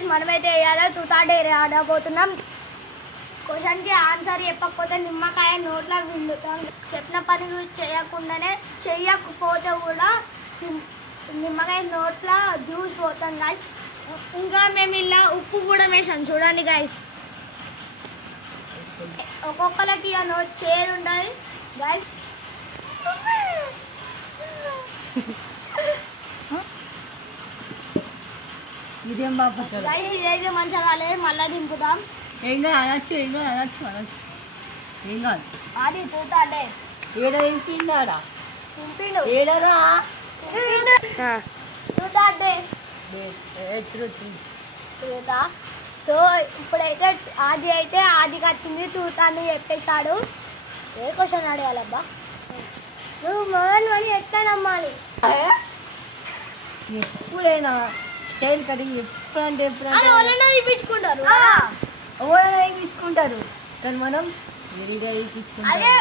Guys మనమైతే వేయాలో చూతాడే ఆడబోతున్నాం. క్వశ్చన్కి ఆన్సర్ చెప్పకపోతే నిమ్మకాయ నోట్లో విండుతాం. చెప్పిన పని చేయకపోతే కూడా నిమ్మకాయ నోట్లో జ్యూస్ పోతాం గైస్. ఇంకా మేము ఇలా ఉప్పు కూడా వేసాం చూడండి గైస్. ఒక్కొక్కరికి ఇక నోట్ చేరు ఉండాలి గైస్. ఇదేం బాబు గైస్ ఇదైతే మంచిగా కాలేదు, మళ్ళీ దింపుదాం. ఏం కాదు అనొచ్చు ఏం కాదు. అది చూతాడే ఏడ దింపిండాడా తింపిండు ఏడరా చూతాడే చూతా. సో ఇప్పుడైతే ఆదికి వచ్చింది తూతాన్ని చెప్పేశాడు. ఏ క్వశ్చన్ అడగాలబ్బా? నువ్వు మోహన్ అని ఎట్లా నమ్మాలి? ఎప్పుడైనా స్టైల్ కటింగ్ ఎప్పుడంటే ఇప్పించుకుంటారు ఇప్పించుకుంటారు కానీ మనం అదే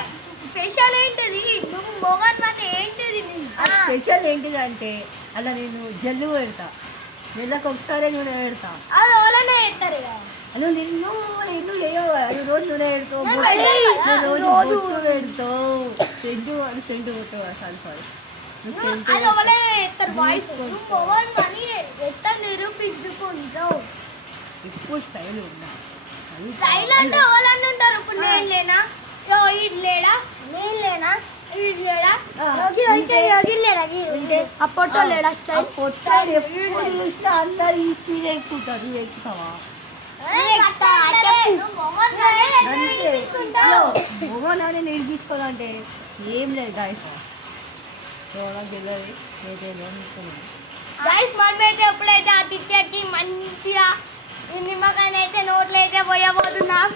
స్పెషల్ ఏంటిది? నువ్వు మోహన్ అని ఏంటిది? స్పెషల్ ఏంటిది అంటే అలా నేను జల్లు పెడతా, నెలకు ఒకసారి నూనె పెడతా. అది ఓలనే పెట్టారు నువ్వు రోజు నూనె పెడతావు, రోజు బొట్టు పెడతావు, సెంటు కొట్టవు. సారీ అది ఓలనే ఎత్తారు బాయ్స్. నువ్వు మోహన్ అని ఎట్లా నిరూపించుకుంటావు? ఎక్కువ స్టైల్ ఉన్నా స్టైల్ అంటే ఓలని ఉంటారు. ఇప్పుడు నేను లేనా, ఈడు లేడా, నేను లేనా, ఈడు లేడా, అప్పట్లో లేడా స్టైల్? ఎప్పుడు చూసినా అందరు ఈ స్పీడ్ ఎక్కుంటారు. నువ్వు ఎక్కుతావా? మోహన్ అని నేర్పించుకోవాలంటే ఏం లేదు గాయస్. గెలది గైస్ మనమైతే ఎప్పుడైతే ఆ తిక్కకి మంచిగా నిమ్మకాయ అయితే నోట్లో అయితే పోయబోతున్నాం.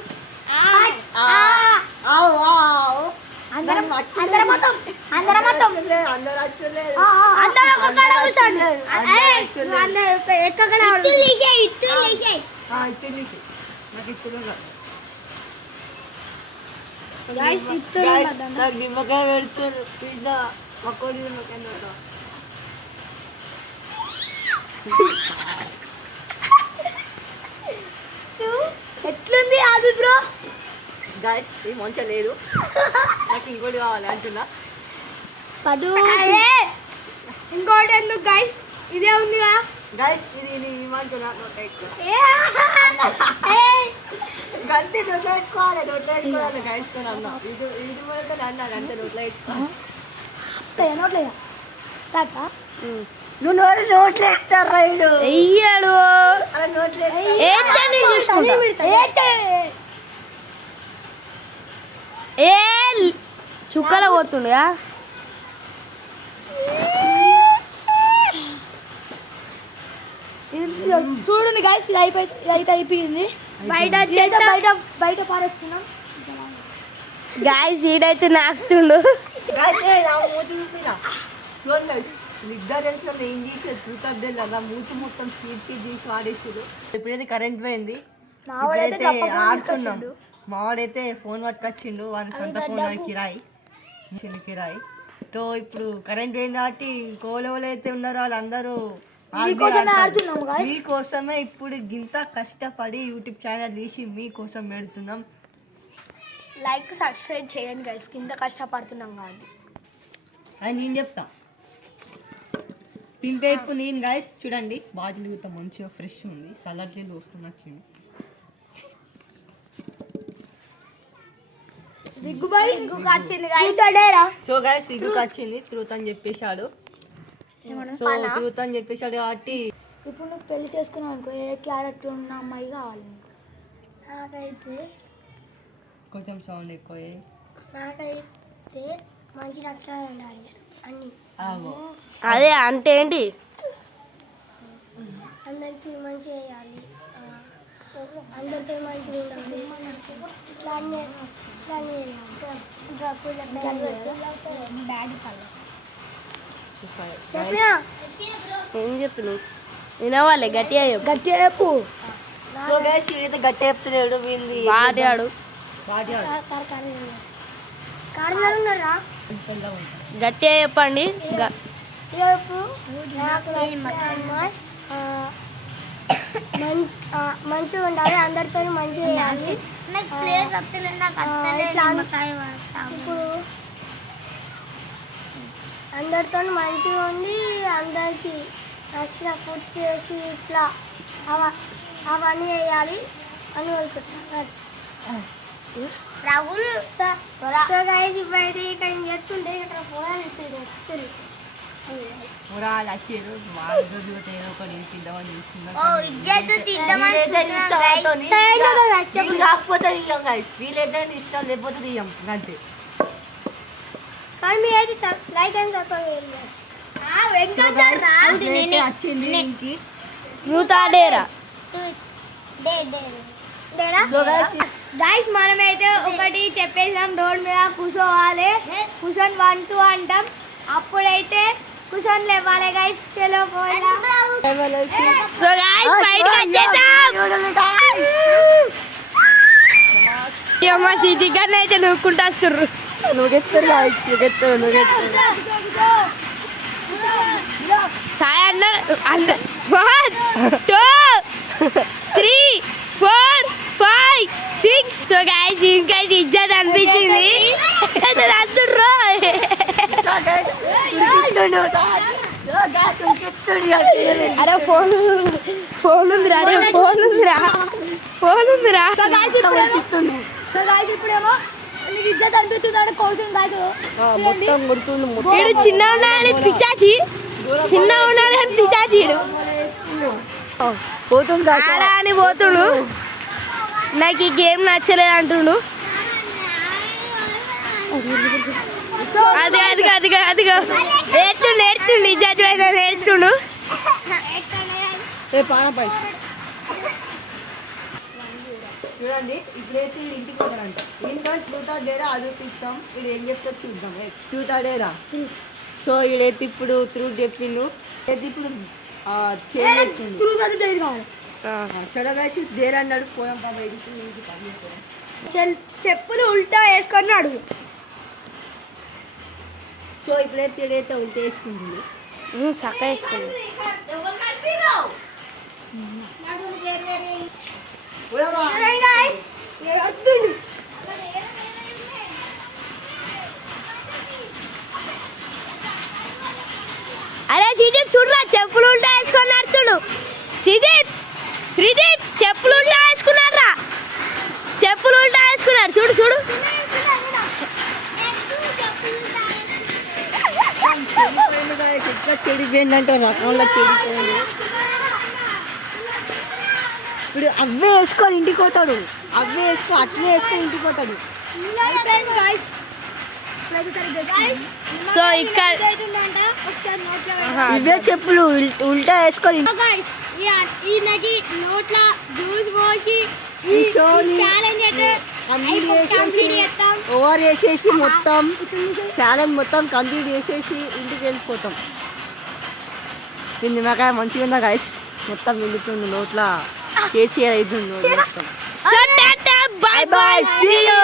నిమ్మకాయ పెడుతున్నారు పకోడీ నిమ్మకాయ. ఎట్లుంది అది బ్రో? గైస్ ఇది మంచిగా లేదు, నాకు ఇంకోటి కావాలి అంటున్నా. ఇంకోటి ఎందుకు గైస్? ఇదే ఉంది కదా గైస్. ఇది ఏమంటున్నా గంతే నోట్లో పెట్టుకోవాలి గైస్. అన్న ఇది మొదట అన్నాడు అంతే నోట్లో పెట్టుకోవాలి. నువ్వు నోట్లో వేస్తారు రైడు అయ్యాడు అలా నోట్లో చుక్కల పోతుండగా చూడండి గైస్. ఇది అయితే అయిపోయింది. బయట పారేస్తున్నాం గాయస్. ఈడైతే నాకుతుండు ఇద్దరు ఏం చేసేది చూద్దాం. అలా మూతి మొత్తం సీట్ చేసి వాడేసారు. ఇప్పుడైతే కరెంట్ పోయింది, ఇప్పుడైతే ఆడుతున్నాం. మావాడైతే ఫోన్ పట్టుకొచ్చిండు, వాని సొంత ఫోన్ కిరాయి. సో ఇప్పుడు కరెంట్ పోయింది కాబట్టి కోలెవలు అయితే ఉన్నారో వాళ్ళందరూ మీకోసమే ఇప్పుడు ఇంత కష్టపడి యూట్యూబ్ ఛానల్ తీసి మీకోసం పెడుతున్నాం. లైక్ సబ్స్క్రైబ్ చేయండి గైస్, కింద కష్టపడుతున్నాం కాబట్టి. అని నేను చెప్తా తింపేపు నేను గైస్. చూడండి బాటిల్ కూడా మంచిగా ఫ్రెష్ ఉంది, సలాడ్ నీళ్ళు వస్తుంది వచ్చింది. సో గైస్ విగ్గుకి వచ్చింది ట్రూత్ అని చెప్పేశాడు. సో ట్రూత్ అని చెప్పేశాడు కాబట్టి ఇప్పుడు నువ్వు పెళ్లి చేసుకున్నావు అనుకో, ఏ క్యారెక్టర్ ఉన్న అమ్మాయి కావాలి? నాకైతే కొంచెం సౌండ్ ఎక్కువ. నాకైతే మంచి నక్షత్రాలు ఉండాలి అన్ని. అదే అంటే ఏంటి? అందరికి మంచి చేయాలి, అందరితో మంచిగా ఉండాలి, ఏం చెప్పు? వినవాలి గట్టిగా చెప్పు. సో గైస్ ఇదైతే గట్టి చెప్తలేడు, వీంది వాడాడు గట్టిగా చెప్పండి. మంచిగా ఉండాలి, అందరితో మంచిగా చేయాలి. ఇప్పుడు అందరితో మంచిగా ఉండి అందరికి నచ్చిన ఫుడ్ చేసి ఇట్లా అవన్నీ వేయాలి అని కోరుకుంటున్నాను. రాహుల్ సో గైస్ ఇప్పుడైతే ఇక్కడ ఏం చేస్తుంటే ఇక్కడ పోవాలి. పురాలు వచ్చారు వాళ్ళు ఏదో ఒకటి తిద్దామని చూస్తున్నాం. కాకపోతే తీయం గైస్, వీలైతే ఇష్టం లేకపోతే తీయం అంతే. కానీ మీ అయితే లైక్ అండ్ సబ్స్క్రైబ్ వచ్చింది ఇంకి యూతాడేరా గైస్ మనమైతే ఒకటి చెప్పేసాం, రోడ్ మీద కూర్చోవాలి, కుషన్ 1 2 అంటాం, అప్పుడైతే కుషన్ లేవాలి గైస్. చలో పోదాం. సో గైస్ బయటికి వచ్చేసాం. మా సిటీ గారిని అయితే నూక్కుంటా వస్తుర్రు. నువ్వుగెత్తారు గైస్, నువ్వుగెత్తారు. సాయి అన్న 1 2 3 4 5 6. సో గైస్ ఇంకైతే ఇజ్జత్ అనిపించింది. అందరూ అరే ఫోన్ ఉందిరా, అరే ఫోన్ ఉందిరా. సో గైస్ ఇప్పుడేమో నీకు ఇజ్జత్ అనిపిస్తుంది అంటే కోరుతుంది గైస్. మొత్తం కొడుతుండు. వీడు చిన్న ఉన్నాడని పిచ్చాచి, చిన్న ఉన్నాడని పిచ్చాచి పోతుంది ఆడా అని పోతుండు. నాకు ఈ గేమ్ నచ్చలేదు అంటుండు. అదిగో నేర్తుండు ఇజ్జత్ నేర్తుండు. చూడండి ఇప్పుడైతే ఇంటికి పోతారంట. ఇంకా ట్రూత్ ఆర్ డేరా అది చూపిస్తాం. ఇది ఏం చెప్తారు చూద్దాం. Truth or dare. సో ఈడైతే ఇప్పుడు ట్రూత్ చెప్పిండు, అయితే ఇప్పుడు చలో కలిసి డేరా అన్నాడు. పోదాం బాబా చెప్పులు ఉల్టా వేసుకొని అడుగు. సో ఇప్పుడైతే ఈడైతే ఉల్టా వేసుకుంటుంది. సక్క వేసుకుంది. అరే శ్రీదీప్ చూడరా, చెప్పులు ఉంటా వేసుకొని నడుతుడు. శ్రీదీప్ చెప్పులు ఉంటా వేసుకున్నారా, చెప్పులు ఉంటా వేసుకున్నారు. చూడు ఎట్లా చెడిపోయిందంటే రకంలో చెడిపోయింది. ఇప్పుడు అవే వేసుకొని ఇంటికి పోతాడు, అట్లే వేసుకొని ఇంటికి పోతాడు. సో ఇక్కడ ఇవే చెప్పులు ఉల్టా వేసుకొని ఈయనకి నోట్ల జ్యూస్ పోసి ఓవర్ వేసేసి మొత్తం ఛాలెంజ్ మొత్తం కంప్లీట్ చేసేసి ఇంటికి వెళ్ళిపోతాం. నిమ్మకాయ మంచిగా ఉందా గైస్, మొత్తం వెళ్ళిపోతుంది నోట్ల చేసి అవుతుంది మొత్తం. So tata bye bye see you.